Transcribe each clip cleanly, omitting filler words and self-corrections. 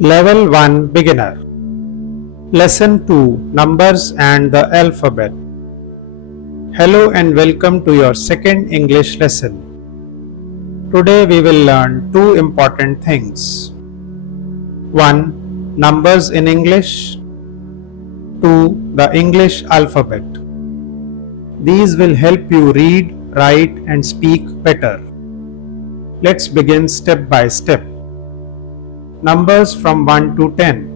Level 1 Beginner. Lesson 2 Numbers and the Alphabet. Hello and welcome to your second English lesson. Today we will learn two important things. 1. Numbers in English. 2. The English alphabet. These will help you read, write and speak better. Let's begin step by step. Numbers from 1 to 10.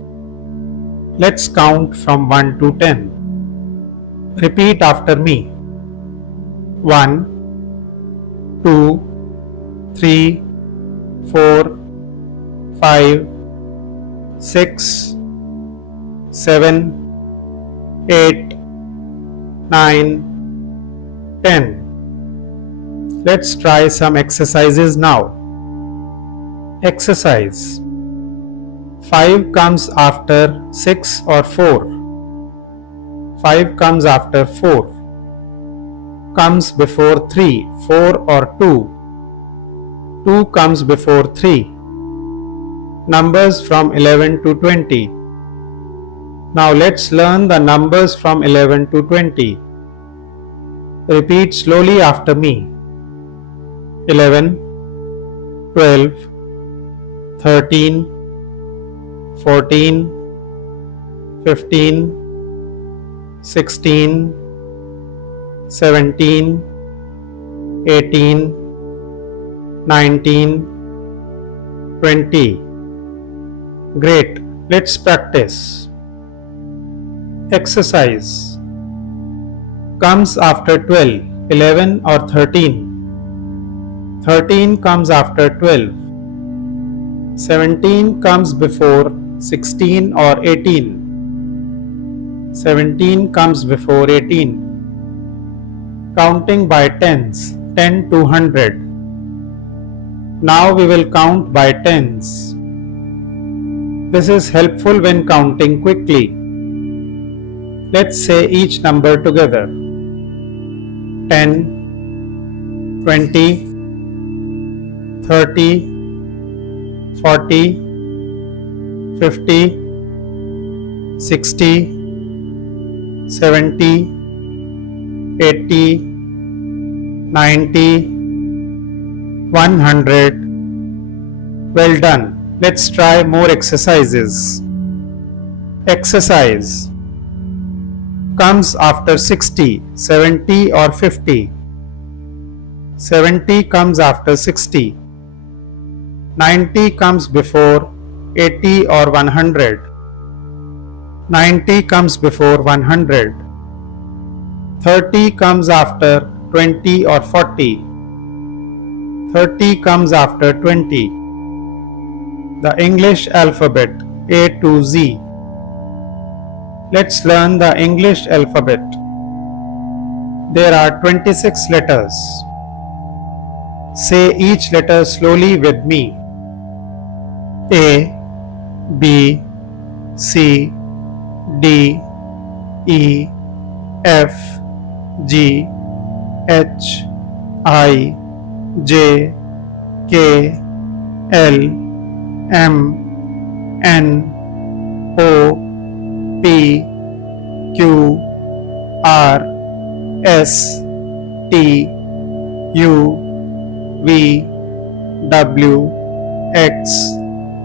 Let's count from 1 to 10. Repeat after me. 1, 2, 3, 4, 5, 6, 7, 8, 9, 10. Let's try some exercises now. Exercise. 5 comes after 6 or 4. 5 comes after 4. Comes before 3, 4 or 2. 2 comes before 3. Numbers from 11 to 20. Now let's learn the numbers from 11 to 20. Repeat slowly after me. 11, 12, 13, 14, 15, 16, 17, 18, 19, 20. Great. Let's practice. Exercise. Comes after 12, 11 or 13. 13 comes after 12. 17 comes before 16 or 18. 17 comes before 18. Counting by tens, 10 to 100. Now we will count by tens. This is helpful when counting quickly. Let's say each number together. 10, 20, 30, 40, 50, 60, 70, 80, 90, 100. Well done. Let's try more exercises. Exercise. Comes after 60, 70 or 50. 70 comes after 60. 90 comes before 80 or 100. 90 comes before 100. 30 comes after 20 or 40. 30 comes after 20. The English alphabet A to Z. Let's learn the English alphabet. There are 26 letters. Say each letter slowly with me. A, B, C, D, E, F, G, H, I, J, K, L, M, N, O, P, Q, R, S, T, U, V, W, X,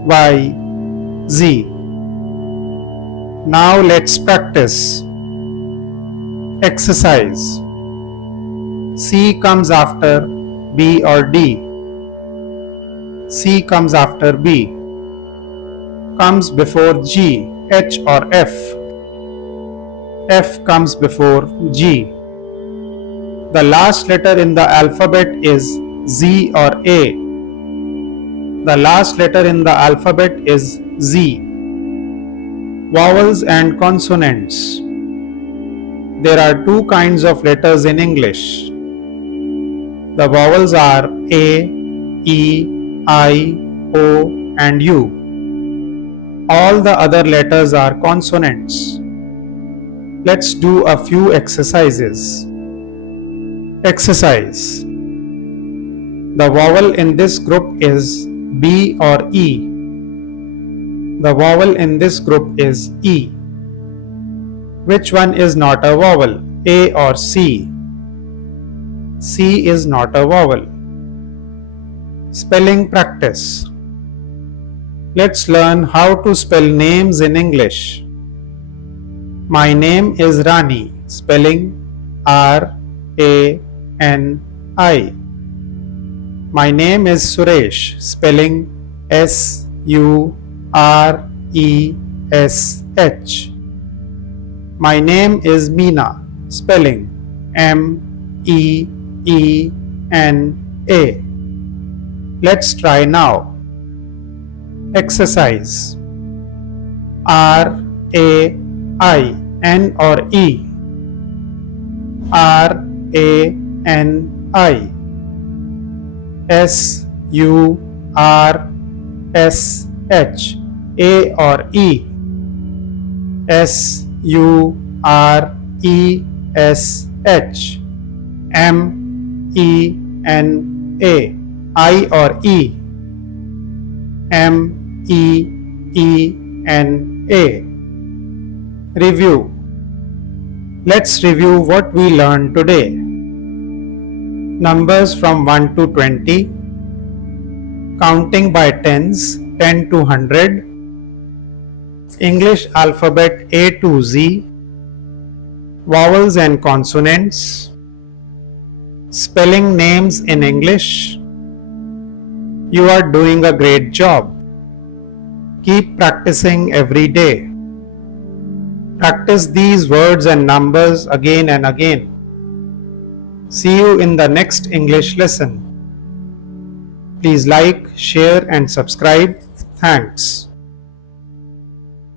Y, Z. Now let's practice. Exercise. C comes after B or D. C comes after B. Comes before G, H or F. F comes before G. The last letter in the alphabet is Z or A. The last letter in the alphabet is Z. Vowels and consonants. There are two kinds of letters in English. The vowels are A, E, I, O and U. All the other letters are consonants. Let's do a few exercises. Exercise. The vowel in this group is B or E. The vowel in this group is E. Which one is not a vowel, A or C? C is not a vowel. Spelling practice. Let's learn how to spell names in English. My name is Rani, spelling R-A-N-I. My name is Suresh, spelling S-U-R-E-S-H. My name is Meena, spelling M-E-E-N-A. Let's try now. Exercise. R-A-I, N or E? R-A-N-I. S-U-R-S-H, A or E? S-U-R-E-S-H. M-E-N-A, I or E? M-E-E-N-A. Review. Let's review what we learned today. Numbers from 1 to 20, counting by tens, 10 to 100, English alphabet A to Z, vowels and consonants, spelling names in English. You are doing a great job. Keep practicing every day. Practice these words and numbers again and again. See you in the next English lesson. Please like, share and subscribe. Thanks.